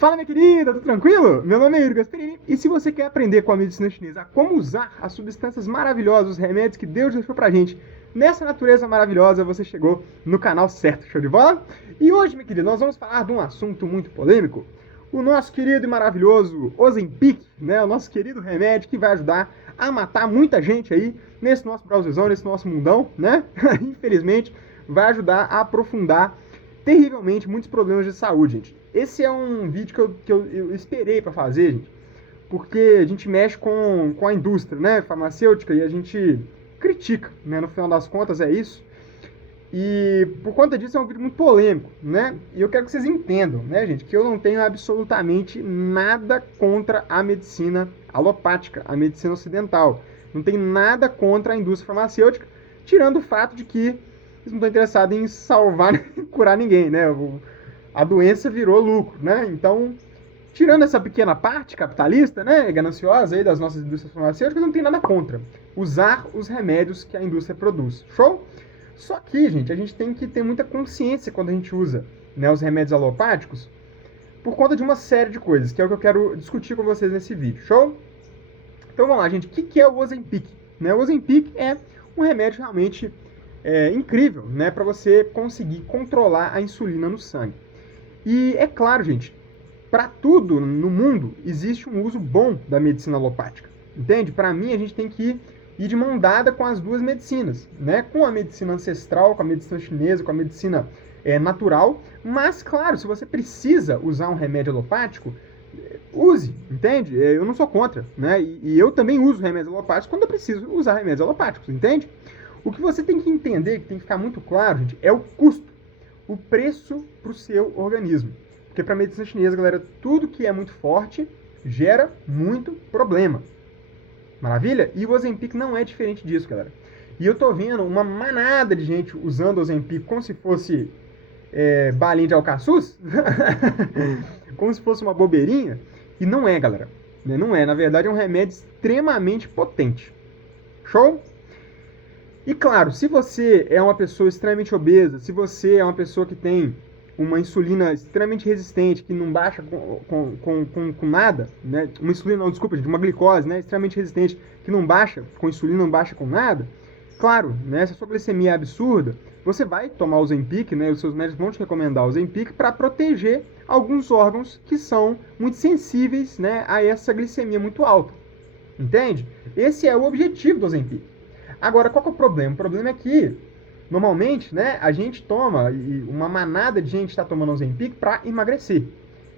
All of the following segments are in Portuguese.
Fala, minha querida, tudo tranquilo? Meu nome é Yuri Gasperini e se você quer aprender com a medicina chinesa como usar as substâncias maravilhosas, os remédios que Deus deixou pra gente nessa natureza maravilhosa, você chegou no canal certo, show de bola? E hoje, minha querida, nós vamos falar de um assunto muito polêmico, o nosso querido e maravilhoso Ozempic, né? O nosso querido remédio que vai ajudar a matar muita gente aí nesse nosso browserzão, nesse nosso mundão, né? Infelizmente, vai ajudar a aprofundar terrivelmente muitos problemas de saúde, gente. Esse é um vídeo que eu esperei para fazer, gente, porque a gente mexe com a indústria, né, farmacêutica, e a gente critica, né, no final das contas é isso. E por conta disso é um vídeo muito polêmico, né, e eu quero que vocês entendam, né, gente, que eu não tenho absolutamente nada contra a medicina alopática, a medicina ocidental. Não tenho nada contra a indústria farmacêutica, tirando o fato de que eles não estão interessados em salvar, curar ninguém, né, a doença virou lucro, né? Então, tirando essa pequena parte capitalista, né, gananciosa aí das nossas indústrias farmacêuticas, não tem nada contra usar os remédios que a indústria produz. Show? Só que, gente, a gente tem que ter muita consciência quando a gente usa, né, os remédios alopáticos, por conta de uma série de coisas, que é o que eu quero discutir com vocês nesse vídeo. Show? Então, vamos lá, gente. O que é o Ozempic? Né? O Ozempic é um remédio realmente incrível, né, para você conseguir controlar a insulina no sangue. E é claro, gente, para tudo no mundo existe um uso bom da medicina alopática, entende? Para mim, a gente tem que ir de mão dada com as duas medicinas, né? Com a medicina ancestral, com a medicina chinesa, com a medicina natural. Mas, claro, se você precisa usar um remédio alopático, use, entende? Eu não sou contra, né? E eu também uso remédios alopáticos quando eu preciso usar remédios alopáticos, entende? O que você tem que entender, que tem que ficar muito claro, gente, é o custo. O preço para o seu organismo. Porque para a medicina chinesa, galera, tudo que é muito forte gera muito problema. Maravilha? E o Ozempic não é diferente disso, galera. E eu tô vendo uma manada de gente usando o Ozempic como se fosse balinha de alcaçuz. Como se fosse uma bobeirinha. E não é, galera. Não é. Na verdade, é um remédio extremamente potente. Show? E claro, se você é uma pessoa extremamente obesa, se você é uma pessoa que tem uma insulina extremamente resistente, que não baixa com nada, né? Uma insulina, não, desculpa, gente, uma glicose, né? Extremamente resistente, que não baixa com insulina, não baixa com nada, claro, né? Se a sua glicemia é absurda, você vai tomar o Ozempic, né? Os seus médicos vão te recomendar o Ozempic para proteger alguns órgãos que são muito sensíveis, né, a essa glicemia muito alta. Entende? Esse é o objetivo do Ozempic. Agora, qual que é o problema? O problema é que, normalmente, né, a gente toma, e uma manada de gente está tomando Ozempic para emagrecer.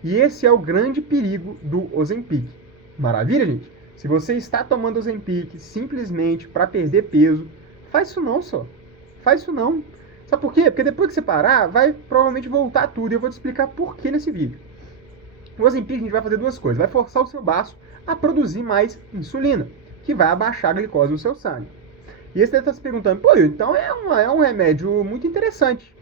E esse é o grande perigo do Ozempic. Maravilha, gente? Se você está tomando Ozempic simplesmente para perder peso, faz isso não, só. Faz isso não. Sabe por quê? Porque depois que você parar, vai provavelmente voltar tudo. E eu vou te explicar por que nesse vídeo. O Ozempic, a gente vai fazer duas coisas. Vai forçar o seu baço a produzir mais insulina, que vai abaixar a glicose no seu sangue. E esse deve estar se perguntando, pô, então é um remédio muito interessante,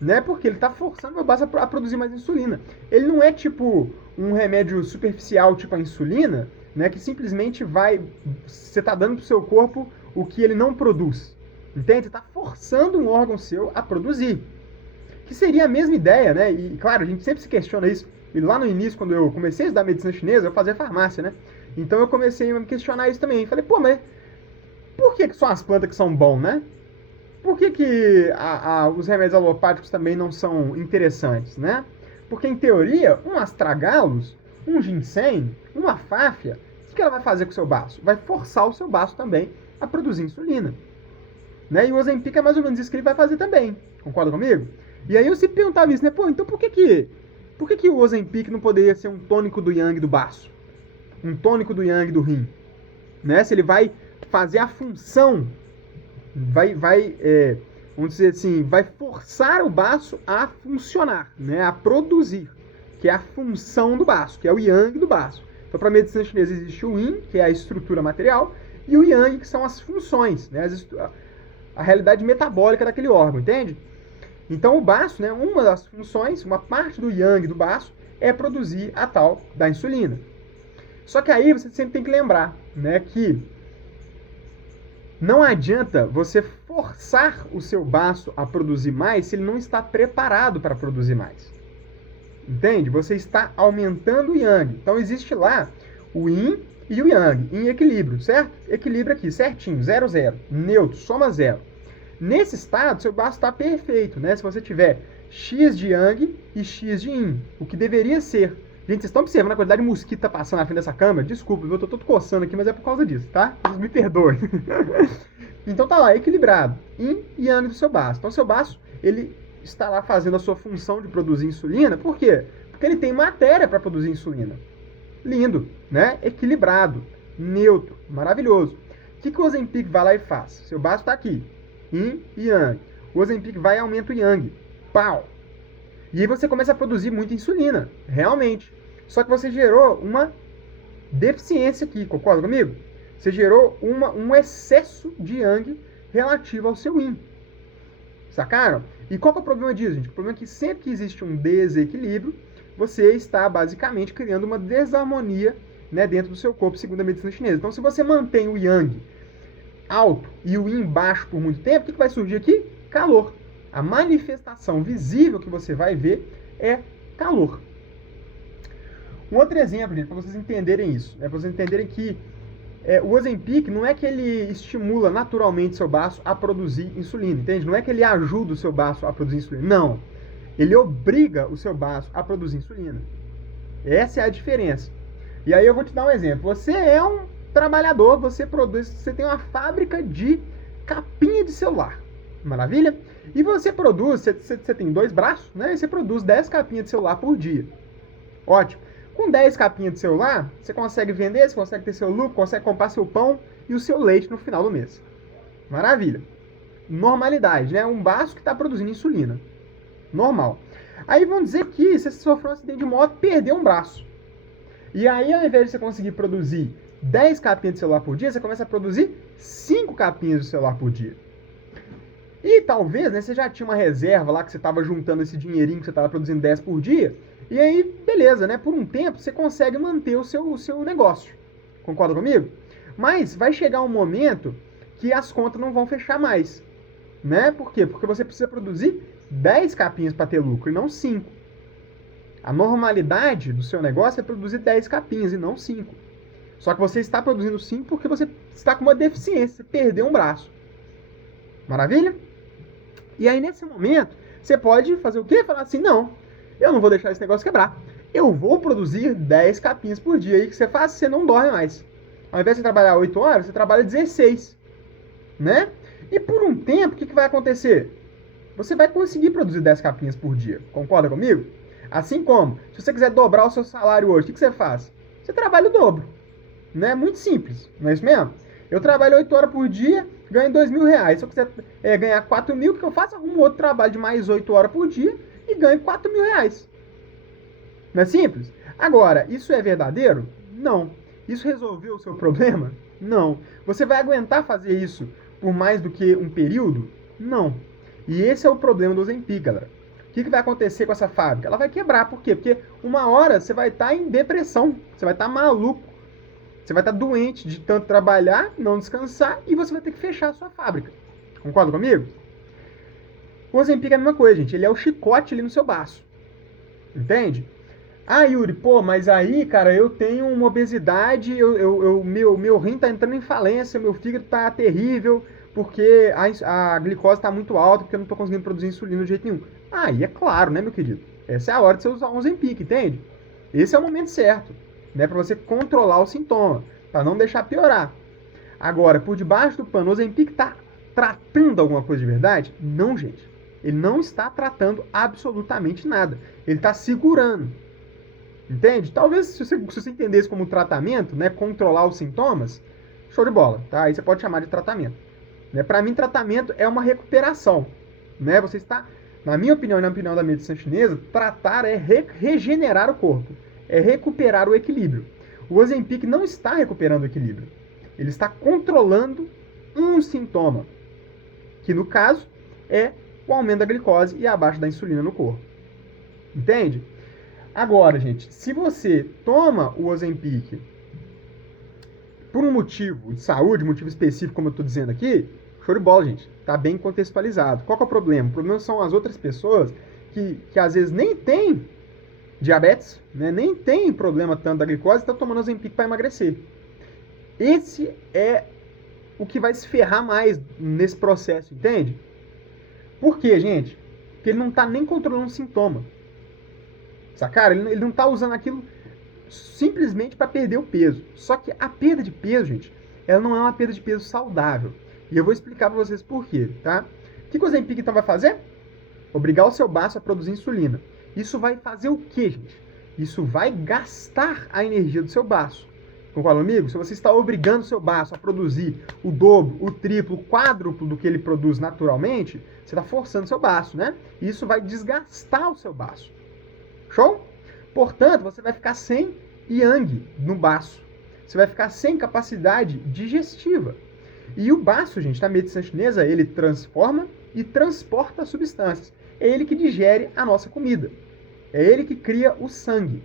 né? Porque ele está forçando o meu baço a produzir mais insulina. Ele não é tipo um remédio superficial, tipo a insulina, né? Que simplesmente você está dando para o seu corpo o que ele não produz. Entende? Você está forçando um órgão seu a produzir. Que seria a mesma ideia, né? E claro, a gente sempre se questiona isso. E lá no início, quando eu comecei a estudar medicina chinesa, eu fazia farmácia, né? Então eu comecei a me questionar isso também. Falei, pô, mas por que só as plantas que são bons, né? Por que os remédios alopáticos também não são interessantes, né? Porque, em teoria, um astragalos, um ginseng, uma fáfia, o que ela vai fazer com o seu baço? Vai forçar o seu baço também a produzir insulina. Né? E o Ozempic é mais ou menos isso que ele vai fazer também. Concorda comigo? E aí eu sempre perguntava isso, né? Pô, então por que o Ozempic não poderia ser um tônico do yang do baço? Um tônico do yang do rim? Né? Se ele vai fazer a função, vamos dizer assim, vai forçar o baço a funcionar, né, a produzir, que é a função do baço, que é o yang do baço. Então, para a medicina chinesa existe o yin, que é a estrutura material, e o yang, que são as funções, né, a realidade metabólica daquele órgão, entende? Então, o baço, né, uma das funções, uma parte do yang do baço, é produzir a tal da insulina. Só que aí você sempre tem que lembrar, né, que não adianta você forçar o seu baço a produzir mais se ele não está preparado para produzir mais. Entende? Você está aumentando o yang. Então existe lá o yin e o yang em equilíbrio, certo? Equilíbrio aqui, certinho, 0, 0. Neutro, soma 0. Nesse estado, seu baço está perfeito, né? Se você tiver X de yang e X de yin, o que deveria ser. Gente, vocês estão observando a quantidade de mosquito que tá passando na frente dessa câmera? Desculpa, eu tô todo coçando aqui, mas é por causa disso, tá? Vocês me perdoem. Então tá lá, equilibrado. Yin e yang do seu baço. Então seu baço, ele está lá fazendo a sua função de produzir insulina. Por quê? Porque ele tem matéria para produzir insulina. Lindo, né? Equilibrado, neutro, maravilhoso. O que o Ozempic vai lá e faz? Seu baço está aqui, yin e yang. O Ozempic vai e aumenta o yang. Pau! E aí você começa a produzir muita insulina, realmente. Só que você gerou uma deficiência aqui, concorda comigo? Você gerou um excesso de yang relativo ao seu yin. Sacaram? E qual que é o problema disso, gente? O problema é que sempre que existe um desequilíbrio, você está basicamente criando uma desarmonia, né, dentro do seu corpo, segundo a medicina chinesa. Então, se você mantém o yang alto e o yin baixo por muito tempo, o que vai surgir aqui? Calor. A manifestação visível que você vai ver é calor. Um outro exemplo, gente, para vocês entenderem isso, para vocês entenderem que o Ozempic não é que ele estimula naturalmente seu baço a produzir insulina, entende? Não é que ele ajuda o seu baço a produzir insulina, não. Ele obriga o seu baço a produzir insulina. Essa é a diferença. E aí eu vou te dar um exemplo. Você é um trabalhador, você tem uma fábrica de capinha de celular. Maravilha? E você produz, você tem 2 braços, né? E você produz 10 capinhas de celular por dia. Ótimo. Com 10 capinhas de celular, você consegue vender, você consegue ter seu lucro, consegue comprar seu pão e o seu leite no final do mês. Maravilha. Normalidade, né? Um baço que está produzindo insulina. Normal. Aí vão dizer que você sofreu um acidente de moto e perdeu um braço. E aí, ao invés de você conseguir produzir 10 capinhas de celular por dia, você começa a produzir 5 capinhas de celular por dia. E talvez, né, você já tinha uma reserva lá que você estava juntando esse dinheirinho que você estava produzindo 10 por dia. E aí, beleza, né? Por um tempo você consegue manter o seu negócio. Concorda comigo? Mas vai chegar um momento que as contas não vão fechar mais. Né? Por quê? Porque você precisa produzir 10 capinhas para ter lucro e não 5. A normalidade do seu negócio é produzir 10 capinhas e não 5. Só que você está produzindo 5 porque você está com uma deficiência, você perdeu um braço. Maravilha? E aí, nesse momento, você pode fazer o quê? Falar assim, não, eu não vou deixar esse negócio quebrar. Eu vou produzir 10 capinhas por dia. Aí o que você faz? Você não dorme mais. Ao invés de você trabalhar 8 horas, você trabalha 16. Né? E por um tempo, o que vai acontecer? Você vai conseguir produzir 10 capinhas por dia. Concorda comigo? Assim como, se você quiser dobrar o seu salário hoje, o que você faz? Você trabalha o dobro. Né? Muito simples, não é isso mesmo? Eu trabalho 8 horas por dia, ganho R$2.000. Se eu quiser ganhar 4 mil, o que eu faço? Arrumo outro trabalho de mais 8 horas por dia e ganho R$4.000. Não é simples? Agora, isso é verdadeiro? Não. Isso resolveu o seu problema? Não. Você vai aguentar fazer isso por mais do que um período? Não. E esse é o problema do Ozempic, galera. O que vai acontecer com essa fábrica? Ela vai quebrar. Por quê? Porque uma hora você vai estar em depressão. Você vai estar maluco. Você vai estar doente de tanto trabalhar, não descansar, e você vai ter que fechar a sua fábrica. Concorda comigo? O Ozempic é a mesma coisa, gente. Ele é o chicote ali no seu baço. Entende? Ah, Yuri, pô, mas aí, cara, eu tenho uma obesidade, meu rim tá entrando em falência, meu fígado tá terrível, porque a glicose tá muito alta, porque eu não tô conseguindo produzir insulina de jeito nenhum. Aí é claro, né, meu querido? Essa é a hora de você usar um Ozempic, entende? Esse é o momento certo, né, para você controlar o sintoma, para não deixar piorar. Agora, por debaixo do pano, o Ozempic tá tratando alguma coisa de verdade? Não, gente. Ele não está tratando absolutamente nada. Ele está segurando. Entende? Talvez, se você entendesse como tratamento, né, controlar os sintomas, show de bola, tá? Aí você pode chamar de tratamento. Né? Para mim, tratamento é uma recuperação. Né? Você está, na minha opinião e na opinião da medicina chinesa, tratar é regenerar o corpo. É recuperar o equilíbrio. O Ozempic não está recuperando o equilíbrio. Ele está controlando um sintoma, que no caso é o aumento da glicose e a baixa da insulina no corpo. Entende? Agora, gente, se você toma o Ozempic por um motivo de saúde, motivo específico, como eu estou dizendo aqui, show de bola, gente. Está bem contextualizado. Qual que é o problema? O problema são as outras pessoas que às vezes nem têm diabetes, né? Nem tem problema tanto da glicose, está tomando Ozempic para emagrecer. Esse é o que vai se ferrar mais nesse processo, entende? Por quê, gente? Porque ele não está nem controlando o sintoma. Sacaram? Ele não está usando aquilo simplesmente para perder o peso. Só que a perda de peso, gente, ela não é uma perda de peso saudável. E eu vou explicar para vocês por quê, tá? O que o Ozempic então vai fazer? Obrigar o seu baço a produzir insulina. Isso vai fazer o quê, gente? Isso vai gastar a energia do seu baço. Concorda comigo? Se você está obrigando o seu baço a produzir o dobro, o triplo, o quádruplo do que ele produz naturalmente, você está forçando o seu baço, né? E isso vai desgastar o seu baço. Show? Portanto, você vai ficar sem yang no baço. Você vai ficar sem capacidade digestiva. E o baço, gente, na medicina chinesa, ele transforma e transporta substâncias. É ele que digere a nossa comida. É ele que cria o sangue.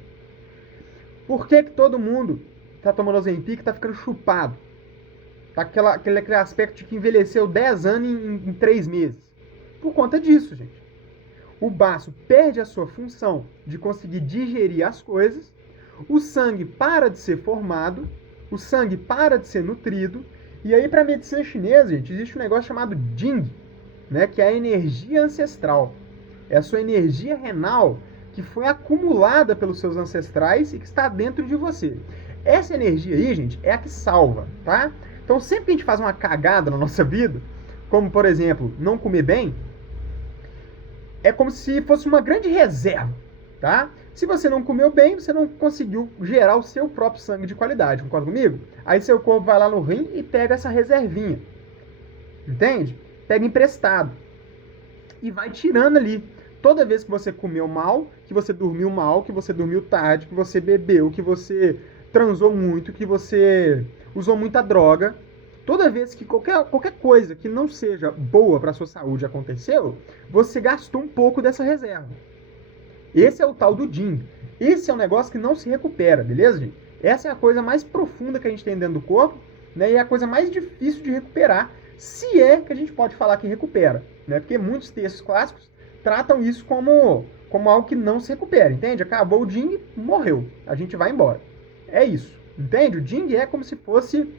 Por que todo mundo está tomando Ozempic e está ficando chupado? Tá aquele aspecto de que envelheceu 10 anos em 3 meses. Por conta disso, gente. O baço perde a sua função de conseguir digerir as coisas, o sangue para de ser formado, o sangue para de ser nutrido, e aí para a medicina chinesa, gente, existe um negócio chamado Jing, né, que é a energia ancestral. É a sua energia renal que foi acumulada pelos seus ancestrais e que está dentro de você. Essa energia aí, gente, é a que salva, tá? Então, sempre que a gente faz uma cagada na nossa vida, como, por exemplo, não comer bem, é como se fosse uma grande reserva, tá? Se você não comeu bem, você não conseguiu gerar o seu próprio sangue de qualidade, concorda comigo? Aí seu corpo vai lá no rim e pega essa reservinha, entende? Pega emprestado e vai tirando ali. Toda vez que você comeu mal, que você dormiu mal, que você dormiu tarde, que você bebeu, que você transou muito, que você usou muita droga, toda vez que qualquer coisa que não seja boa para a sua saúde aconteceu, você gastou um pouco dessa reserva. Esse é o tal do Jing. Esse é um negócio que não se recupera, beleza, gente? Essa é a coisa mais profunda que a gente tem dentro do corpo, né? E é a coisa mais difícil de recuperar, se é que a gente pode falar que recupera, né? Porque muitos textos clássicos tratam isso como algo que não se recupera, entende? Acabou o Jing, morreu. A gente vai embora. É isso, entende? O Jing é como se fosse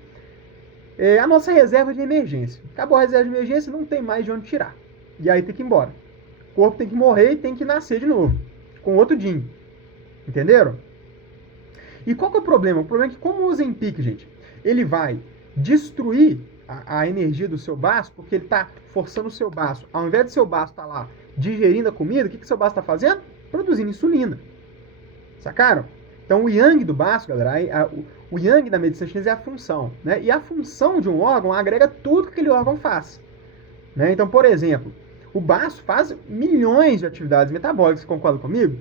a nossa reserva de emergência. Acabou a reserva de emergência, não tem mais de onde tirar. E aí tem que ir embora. O corpo tem que morrer e tem que nascer de novo. Com outro Jing. Entenderam? E qual que é o problema? O problema é que como o Ozempic, gente, ele vai destruir a energia do seu baço, porque ele está forçando o seu baço. Ao invés de seu baço estar lá digerindo a comida, o que seu baço está fazendo? Produzindo insulina. Sacaram? Então o yang do baço, galera, o yang da medicina chinesa é a função, né? E a função de um órgão agrega tudo que aquele órgão faz. Né? Então, por exemplo, o baço faz milhões de atividades metabólicas, você concorda comigo?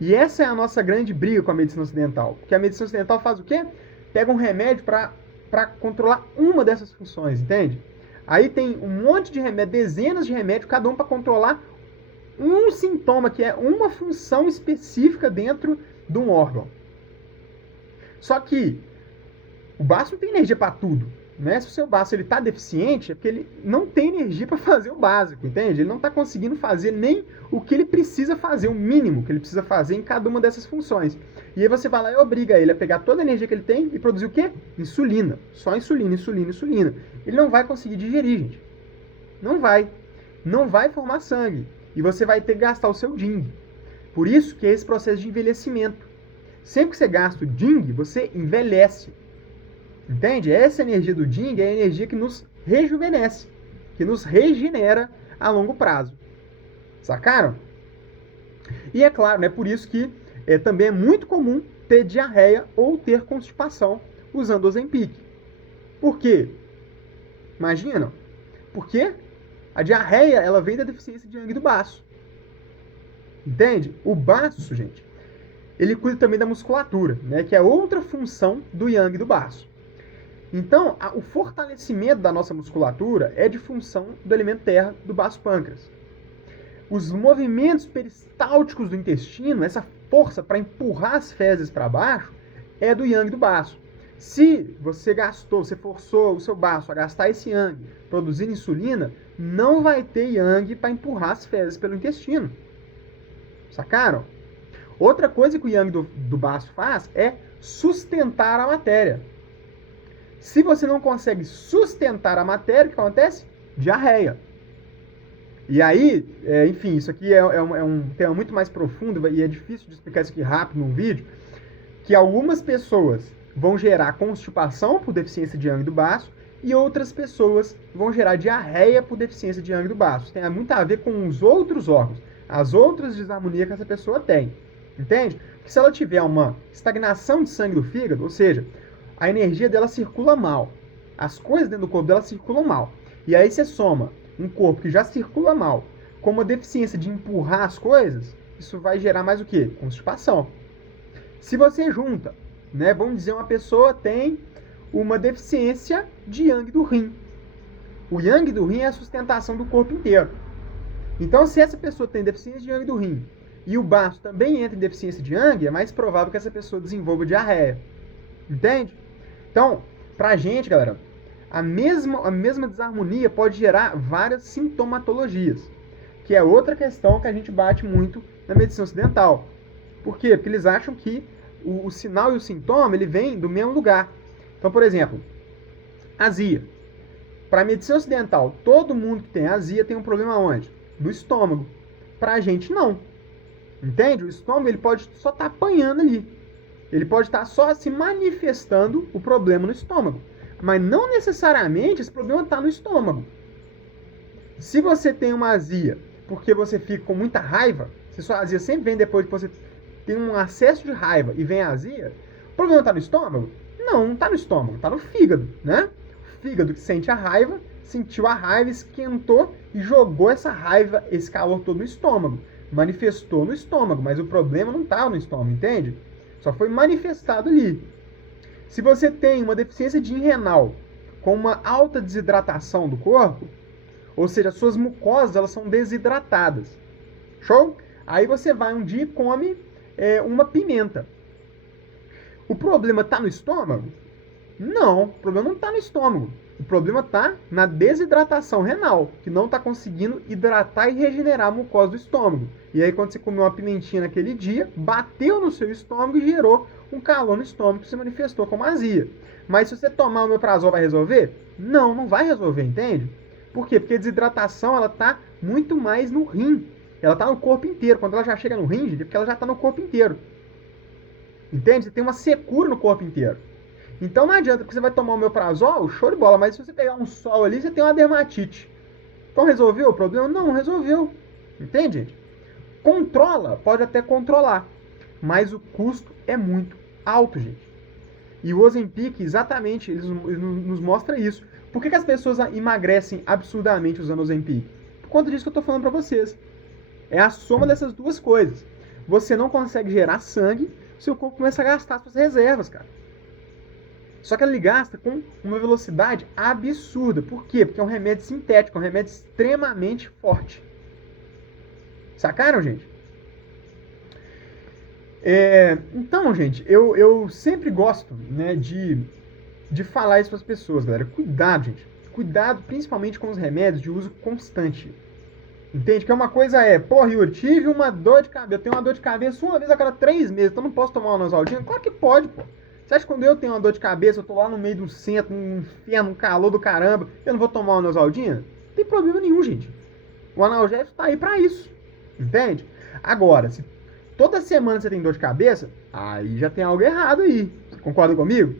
E essa é a nossa grande briga com a medicina ocidental. Porque a medicina ocidental faz o quê? Pega um remédio para controlar uma dessas funções, entende? Aí tem um monte de remédio, dezenas de remédios, cada um para controlar um sintoma, que é uma função específica dentro de um órgão. Só que o baço não tem energia para tudo. Né? Se o seu baço está deficiente, é porque ele não tem energia para fazer o básico, entende? Ele não está conseguindo fazer nem o que ele precisa fazer, o mínimo que ele precisa fazer em cada uma dessas funções. E aí você vai lá e obriga ele a pegar toda a energia que ele tem e produzir o quê? Insulina. Só insulina, insulina, insulina. Ele não vai conseguir digerir, gente. Não vai. Não vai formar sangue. E você vai ter que gastar o seu Jing. Por isso que é esse processo de envelhecimento. Sempre que você gasta o Jing, você envelhece. Entende? Essa energia do Jing é a energia que nos rejuvenesce, que nos regenera a longo prazo. Sacaram? E é claro, né, por isso que também é muito comum ter diarreia ou ter constipação usando o Ozempic. Por quê? Imaginam? Porque a diarreia ela vem da deficiência de yang do baço. Entende? O baço, gente, ele cuida também da musculatura, né, que é outra função do yang do baço. Então, o fortalecimento da nossa musculatura é de função do elemento terra do baço pâncreas. Os movimentos peristálticos do intestino, essa força para empurrar as fezes para baixo, é do yang do baço. Se você forçou o seu baço a gastar esse yang produzindo insulina, não vai ter yang para empurrar as fezes pelo intestino. Sacaram? Outra coisa que o yang do baço faz é sustentar a matéria. Se você não consegue sustentar a matéria, o que acontece? Diarreia. E aí, enfim, isso aqui é um tema muito mais profundo e é difícil de explicar isso aqui rápido num vídeo, que algumas pessoas vão gerar constipação por deficiência de yang do baço e outras pessoas vão gerar diarreia por deficiência de yang do baço. Tem muito a ver com os outros órgãos, as outras desarmonias que essa pessoa tem. Entende? Porque se ela tiver uma estagnação de sangue do fígado, ou seja, a energia dela circula mal, as coisas dentro do corpo dela circulam mal. E aí você soma um corpo que já circula mal com uma deficiência de empurrar as coisas, isso vai gerar mais o quê? Constipação. Se você junta, né, vamos dizer, uma pessoa tem uma deficiência de yang do rim. O yang do rim é a sustentação do corpo inteiro. Então, se essa pessoa tem deficiência de yang do rim e o baço também entra em deficiência de yang, é mais provável que essa pessoa desenvolva diarreia. Entende? Então, pra gente, galera, a mesma desarmonia pode gerar várias sintomatologias, que é outra questão que a gente bate muito na medicina ocidental. Por quê? Porque eles acham que o sinal e o sintoma ele vem do mesmo lugar. Então, por exemplo, azia. Para a medicina ocidental, todo mundo que tem azia tem um problema onde? No estômago. Para a gente, não. Entende? O estômago ele pode só estar apanhando ali. Ele pode estar só se manifestando o problema no estômago. Mas não necessariamente esse problema está no estômago. Se você tem uma azia porque você fica com muita raiva, se sua azia sempre vem depois que você tem um acesso de raiva e vem a azia, o problema está no estômago? Não está no estômago, está no fígado, né? O fígado que sente a raiva, sentiu a raiva, esquentou e jogou essa raiva, esse calor todo no estômago. Manifestou no estômago, mas o problema não está no estômago, entende? Só foi manifestado ali. Se você tem uma deficiência de yin renal com uma alta desidratação do corpo, ou seja, suas mucosas elas são desidratadas. Show? Aí você vai um dia e come uma pimenta. O problema está no estômago? Não, o problema não está no estômago. O problema está na desidratação renal, que não está conseguindo hidratar e regenerar a mucosa do estômago. E aí, quando você comeu uma pimentinha naquele dia, bateu no seu estômago e gerou um calor no estômago que se manifestou como azia. Mas se você tomar o omeprazol, vai resolver? Não, não vai resolver, entende? Por quê? Porque a desidratação ela está muito mais no rim. Ela está no corpo inteiro. Quando ela já chega no rim, gente, é porque ela já está no corpo inteiro. Entende? Você tem uma secura no corpo inteiro. Então não adianta, porque você vai tomar o omeprazol, show de bola, mas se você pegar um sol ali, você tem uma dermatite. Então resolveu o problema? Não, não resolveu. Entende, gente? Controla, pode até controlar, mas o custo é muito alto, gente. E o Ozempic, exatamente, ele nos mostra isso. Por que as pessoas emagrecem absurdamente usando o Ozempic? Por conta disso que eu estou falando para vocês. É a soma dessas duas coisas. Você não consegue gerar sangue, seu corpo começa a gastar suas reservas, cara. Só que ele gasta com uma velocidade absurda. Por quê? Porque é um remédio sintético, é um remédio extremamente forte. Sacaram, gente? Então, gente, eu sempre gosto, né, de falar isso para as pessoas, galera. Cuidado, gente. Cuidado, principalmente com os remédios de uso constante. Entende? Que é uma coisa porra, eu tive uma dor de cabeça. Eu tenho uma dor de cabeça uma vez a cada 3 meses. Então não posso tomar uma Nosaldina? Claro que pode, pô. Você acha que quando eu tenho uma dor de cabeça, eu tô lá no meio do centro, num inferno, um calor do caramba, eu não vou tomar uma Nosaldina? Não tem problema nenhum, gente. O analgésico tá aí pra isso. Entende? Agora, se toda semana você tem dor de cabeça, aí já tem algo errado aí. Você concorda comigo?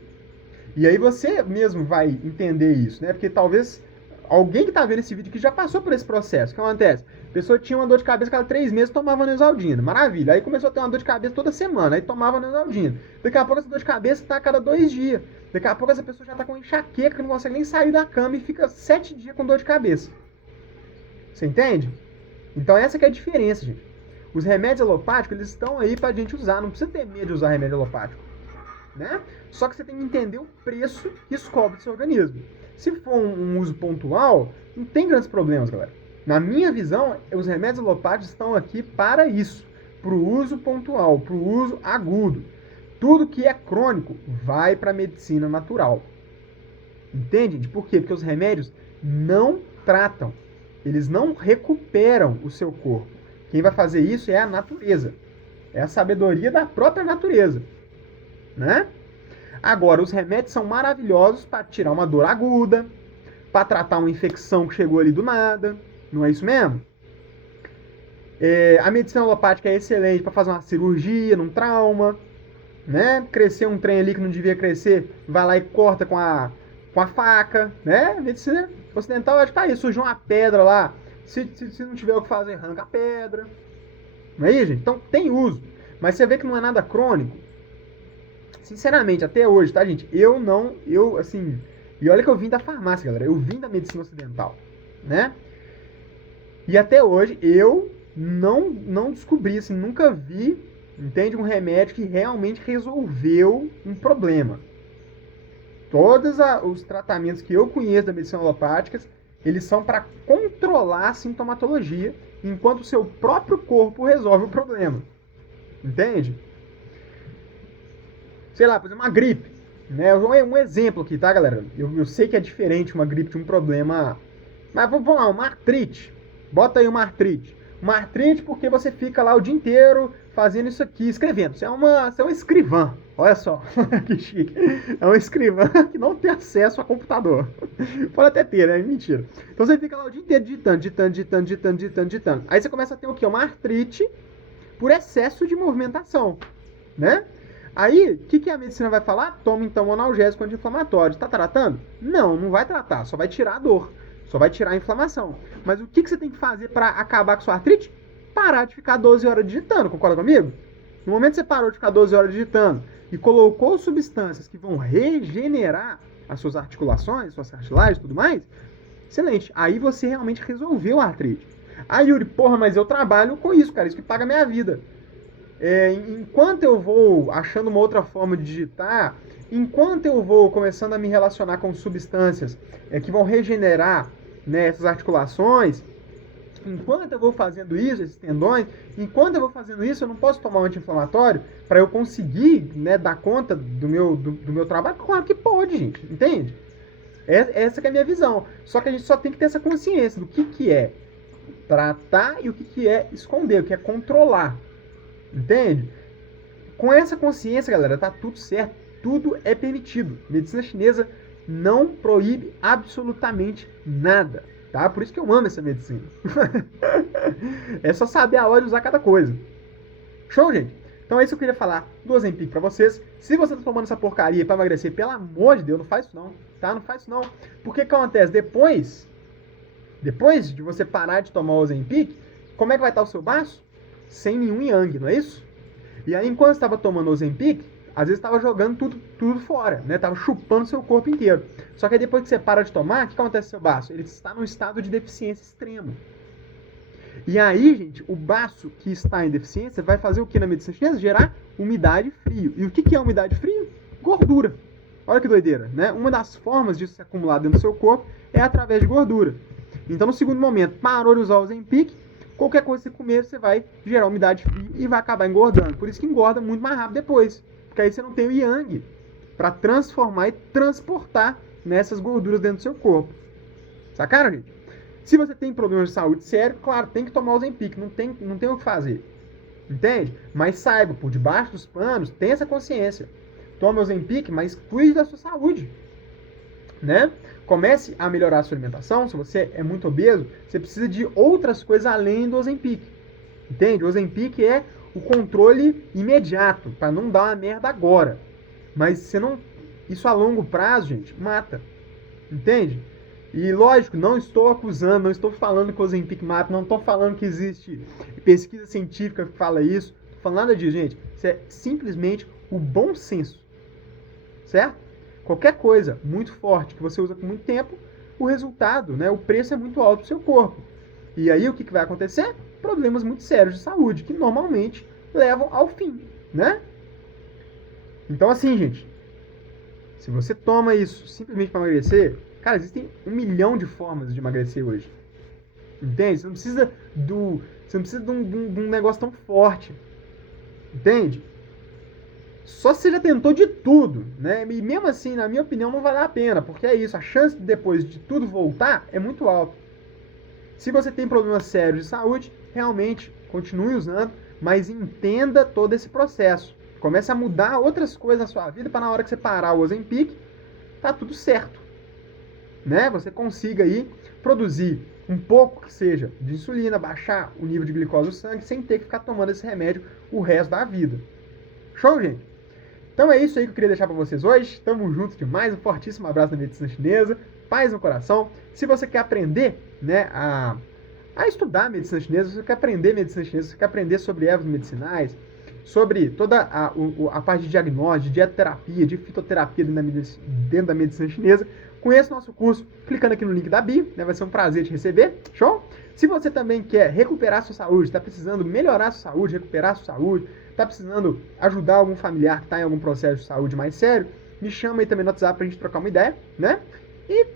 E aí você mesmo vai entender isso, né? Porque talvez alguém que tá vendo esse vídeo aqui já passou por esse processo. O que acontece? A pessoa tinha uma dor de cabeça cada 3 meses, tomava Neosaldina. Maravilha. Aí começou a ter uma dor de cabeça toda semana, aí tomava Neosaldina. Daqui a pouco essa dor de cabeça tá a cada 2 dias. Daqui a pouco essa pessoa já tá com enxaqueca, que não consegue nem sair da cama e fica 7 dias com dor de cabeça. Você entende? Então essa que é a diferença, gente. Os remédios alopáticos, eles estão aí pra gente usar. Não precisa ter medo de usar remédio alopático, né? Só que você tem que entender o preço que isso cobra do seu organismo. Se for um uso pontual, não tem grandes problemas, galera. Na minha visão, os remédios alopáticos estão aqui para isso. Para o uso pontual, para o uso agudo. Tudo que é crônico vai para a medicina natural. Entende, gente? Por quê? Porque os remédios não tratam. Eles não recuperam o seu corpo. Quem vai fazer isso é a natureza. É a sabedoria da própria natureza, né? Agora, os remédios são maravilhosos para tirar uma dor aguda, para tratar uma infecção que chegou ali do nada. Não é isso mesmo? A medicina alopática é excelente para fazer uma cirurgia num trauma, né? Crescer um trem ali que não devia crescer, vai lá e corta com a faca, né? A medicina ocidental é para isso. Surgiu uma pedra lá, se não tiver o que fazer, arranca a pedra. Não é isso, gente? Então tem uso. Mas você vê que não é nada crônico. Sinceramente, até hoje, tá, gente? Assim... E olha que eu vim da farmácia, galera. Eu vim da medicina ocidental, né? E até hoje eu não descobri, assim, nunca vi, entende, um remédio que realmente resolveu um problema. Todos os tratamentos que eu conheço da medicina alopática, eles são para controlar a sintomatologia, enquanto o seu próprio corpo resolve o problema. Entende? Sei lá, por exemplo, uma gripe. Né? Um exemplo aqui, tá, galera? Eu sei que é diferente uma gripe de um problema... Mas vamos lá, uma artrite. Bota aí uma artrite. Uma artrite porque você fica lá o dia inteiro fazendo isso aqui, escrevendo. Você é um escrivã. Olha só, que chique. É um escrivã que não tem acesso a computador. Pode até ter, né? Mentira. Então você fica lá o dia inteiro digitando. Aí você começa a ter o quê? Uma artrite por excesso de movimentação, né? Aí, o que a medicina vai falar? Toma então um analgésico anti-inflamatório. Está tratando? Não vai tratar. Só vai tirar a dor. Só vai tirar a inflamação. Mas o que você tem que fazer para acabar com sua artrite? Parar de ficar 12 horas digitando. Concorda comigo? No momento que você parou de ficar 12 horas digitando e colocou substâncias que vão regenerar as suas articulações, suas cartilagens e tudo mais, excelente. Aí você realmente resolveu a artrite. Aí, Yuri, porra, mas eu trabalho com isso, cara. Isso que paga a minha vida. Enquanto eu vou achando uma outra forma de digitar, enquanto eu vou começando a me relacionar com substâncias que vão regenerar, né, essas articulações, enquanto eu vou fazendo isso, esses tendões, enquanto eu vou fazendo isso, eu não posso tomar um anti-inflamatório para eu conseguir, né, dar conta do meu trabalho? Claro que pode, gente, entende? Essa que é a minha visão. Só que a gente só tem que ter essa consciência do que é tratar e o que é esconder, o que é controlar. Entende? Com essa consciência, galera, tá tudo certo. Tudo é permitido. Medicina chinesa não proíbe absolutamente nada. Tá? Por isso que eu amo essa medicina. É só saber a hora de usar cada coisa. Show, gente? Então é isso que eu queria falar do Ozempic pra vocês. Se você tá tomando essa porcaria pra emagrecer, pelo amor de Deus, não faz isso não. Tá? Não faz isso não. Porque o que acontece? Depois de você parar de tomar o Ozempic, como é que vai estar o seu baço? Sem nenhum yang, não é isso? E aí, enquanto você estava tomando Ozempic, às vezes estava jogando tudo fora, né? Tava chupando seu corpo inteiro. Só que aí, depois que você para de tomar, o que acontece com o seu baço? Ele está num estado de deficiência extremo. E aí, gente, o baço que está em deficiência vai fazer o que na medicina chinesa? Gerar umidade e frio. E o que é umidade e frio? Gordura. Olha que doideira, né? Uma das formas disso se acumular dentro do seu corpo é através de gordura. Então, no segundo momento, parou de usar o Ozempic, qualquer coisa que você comer, você vai gerar umidade fria e vai acabar engordando. Por isso que engorda muito mais rápido depois. Porque aí você não tem o yang para transformar e transportar nessas gorduras dentro do seu corpo. Sacaram, gente? Se você tem problemas de saúde sério, claro, tem que tomar o Ozempic. Não tem o que fazer. Entende? Mas saiba, por debaixo dos panos, tenha essa consciência. Tome o Ozempic, mas cuide da sua saúde. Né? Comece a melhorar a sua alimentação. Se você é muito obeso, você precisa de outras coisas além do Ozempic. Entende? O Ozempic é o controle imediato, para não dar uma merda agora. Mas você não... Isso a longo prazo, gente, mata. Entende? E lógico, não estou acusando, não estou falando que o Ozempic mata, não estou falando que existe pesquisa científica que fala isso. Não estou falando nada disso, gente. Isso é simplesmente o bom senso. Certo? Qualquer coisa muito forte que você usa por muito tempo, o resultado, né, o preço é muito alto para o seu corpo. E aí o que vai acontecer? Problemas muito sérios de saúde, que normalmente levam ao fim, né? Então assim, gente, se você toma isso simplesmente para emagrecer, cara, existem 1 milhão de formas de emagrecer hoje. Entende? Você não precisa de um negócio tão forte. Entende? Só se você já tentou de tudo, né? E mesmo assim, na minha opinião, não vale a pena, porque é isso, a chance de depois de tudo voltar é muito alta. Se você tem problemas sérios de saúde, realmente continue usando, mas entenda todo esse processo. Comece a mudar outras coisas na sua vida para na hora que você parar o Ozempic, tá tudo certo. Né? Você consiga aí produzir um pouco que seja de insulina, baixar o nível de glicose no sangue, sem ter que ficar tomando esse remédio o resto da vida. Show, gente? Então é isso aí que eu queria deixar para vocês hoje. Tamo junto demais. Um fortíssimo abraço da medicina chinesa. Paz no coração. Se você quer aprender, né, a estudar medicina chinesa, se você quer aprender medicina chinesa, se você quer aprender sobre ervas medicinais, sobre toda a parte de diagnóstico, de dietoterapia, de fitoterapia dentro da medicina chinesa, conheça o nosso curso clicando aqui no link da bio, né? Vai ser um prazer te receber, show? Se você também quer recuperar a sua saúde, está precisando melhorar a sua saúde, recuperar a sua saúde, está precisando ajudar algum familiar que está em algum processo de saúde mais sério, me chama aí também no WhatsApp pra gente trocar uma ideia, né? E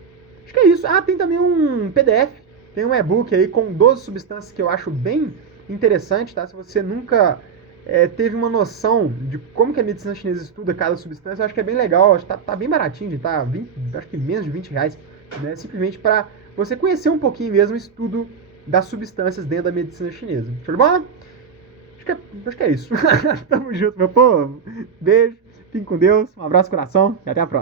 acho que é isso. Ah, tem também um PDF, tem um e-book aí com 12 substâncias que eu acho bem interessante, tá? Se você nunca teve uma noção de como que a medicina chinesa estuda cada substância, eu acho que é bem legal, acho que tá bem baratinho, tá? Acho que menos de R$20, né? Simplesmente para você conhecer um pouquinho mesmo o estudo das substâncias dentro da medicina chinesa. Show de bola? Acho que é isso. Tamo junto, meu povo. Beijo, fiquem com Deus, um abraço no coração e até a próxima.